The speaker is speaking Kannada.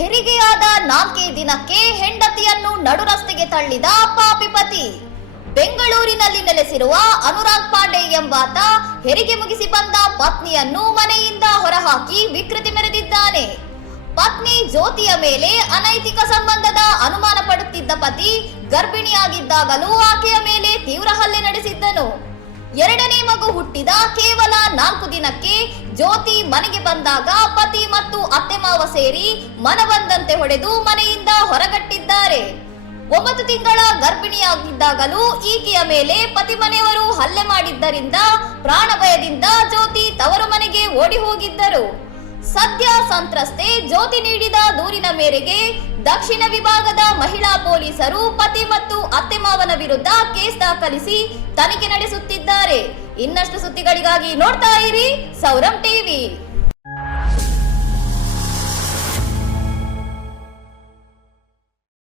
ಹೆರಿಗೆಯಾದ 4 ದಿನಕ್ಕೆ ಹೆಂಡತಿಯನ್ನು ನಡು ರಸ್ತೆಗೆ ತಳ್ಳಿದ ಪಾಪಿ ಪತಿ. ಬೆಂಗಳೂರಿನಲ್ಲಿ ನೆಲೆಸಿರುವ ಅನುರಾಗ್ ಪಾಂಡೆ ಎಂಬಾತ ಹೆರಿಗೆ ಮುಗಿಸಿ ಬಂದ ಪತ್ನಿಯನ್ನು ಮನೆಯಿಂದ ಹೊರಹಾಕಿ ವಿಕೃತಿ ಮೆರೆದಿದ್ದಾನೆ. ಪತ್ನಿ ಜ್ಯೋತಿಯ ಮೇಲೆ ಅನೈತಿಕ ಸಂಬಂಧದ ಅನುಮಾನ ಪಡುತ್ತಿದ್ದ ಪತಿ ಗರ್ಭಿಣಿಯಾಗಿದ್ದಾಗಲೂ ಆಕೆಯ ಮೇಲೆ ತೀವ್ರ ಹಲ್ಲೆ ನಡೆಸಿದ್ದನು. 2ನೇ ಮಗು ಹುಟ್ಟಿದ ಕೇವಲ 4 ದಿನಕ್ಕೆ ಜ್ಯೋತಿ ಮನೆಗೆ ಬಂದಾಗ ಪತಿ ಮತ್ತು ಅತ್ತೆ ಮಾವ ಸೇರಿ ಮನಬಂದಂತೆ ಹೊಡೆದು ಮನೆಯಿಂದ ಹೊರಗಟ್ಟಿದ್ದಾರೆ. 9 ತಿಂಗಳ ಗರ್ಭಿಣಿಯಾಗಿದ್ದಾಗಲೂ ಈಕೆಯ ಮೇಲೆ ಪತಿ ಮನೆಯವರು ಹಲ್ಲೆ ಮಾಡಿದ್ದರಿಂದ ಪ್ರಾಣ ಭಯದಿಂದ ಜ್ಯೋತಿ ತವರು ಮನೆಗೆ ಓಡಿ ಹೋಗಿದ್ದರು. ಸದ್ಯ ಸಂತ್ರಸ್ತೆ ಜ್ಯೋತಿ ನೀಡಿದ ದೂರಿನ ಮೇರೆಗೆ ದಕ್ಷಿಣ ವಿಭಾಗದ ಮಹಿಳಾ ಪೊಲೀಸರು ಪತಿ ಮತ್ತು ಅತ್ತೆ ಮಾವನ ವಿರುದ್ಧ ಕೇಸ್ ದಾಖಲಿಸಿ ತನಿಖೆ ನಡೆಸುತ್ತಿದ್ದಾರೆ. ಇನ್ನಷ್ಟು ಸುದ್ದಿಗಳಿಗಾಗಿ ನೋಡ್ತಾ ಇರಿ ಸೌರಂ ಟಿವಿ.